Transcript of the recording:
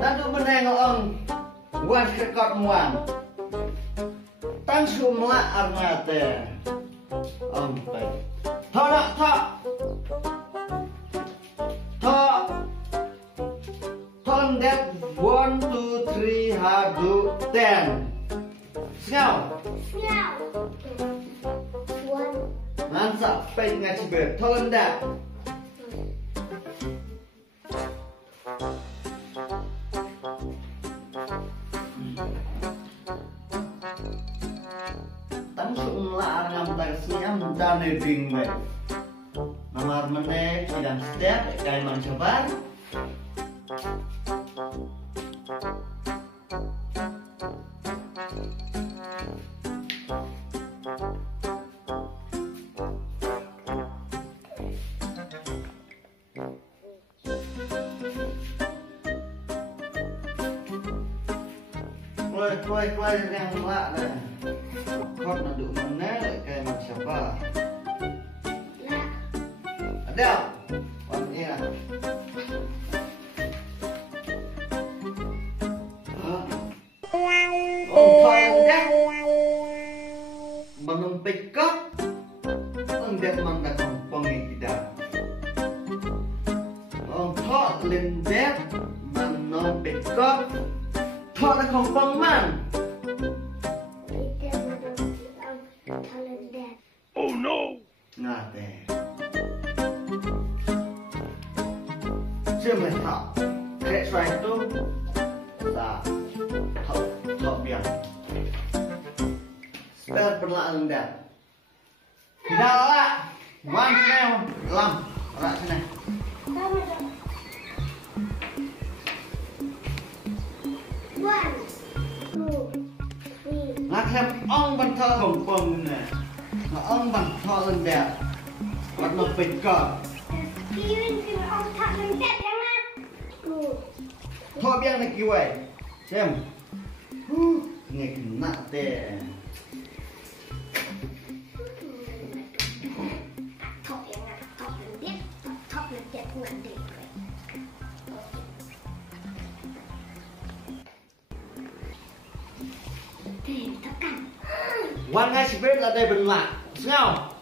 Nadu meneng ong wan kekot muan tan sumla armate ong pe thona thon that 1 2 3 hadu 10 Sngau Nansa pe ngaci be thon that Tang sumla ngam tang siam dan ding me. Namar meneh sidang setiap kai man sabar. Quay yang lạ này con là đủ mình né lại cái mặt sập ba đeo con nghe ông thoại đeo mà mình pick up ông đẹp mình đã không phong nghe gì đâu ông thoại lên đẹp mà nó pick up thoại đã không phong man. Oh no! Ngate. Chưa mình học. Để xoay tu. Dạ. Thọ biếng. Start berlalu dah. Dah lah. One now. Lam. Alright sini. One, two, three. Nak xem ong ban thơ hồng phong nè. Nó ông bằng thọ lên đẹp. Bắt nó bịch cỏ. Thọ biếng này kêu vậy. Xem. Nghe cái nạ tè. Thọ biếng này. Thọ lên đẹp. Thọ lên đẹp ngắn đẹp. Thì thọ cắn. One night spirit là đây bình lạc. Sao?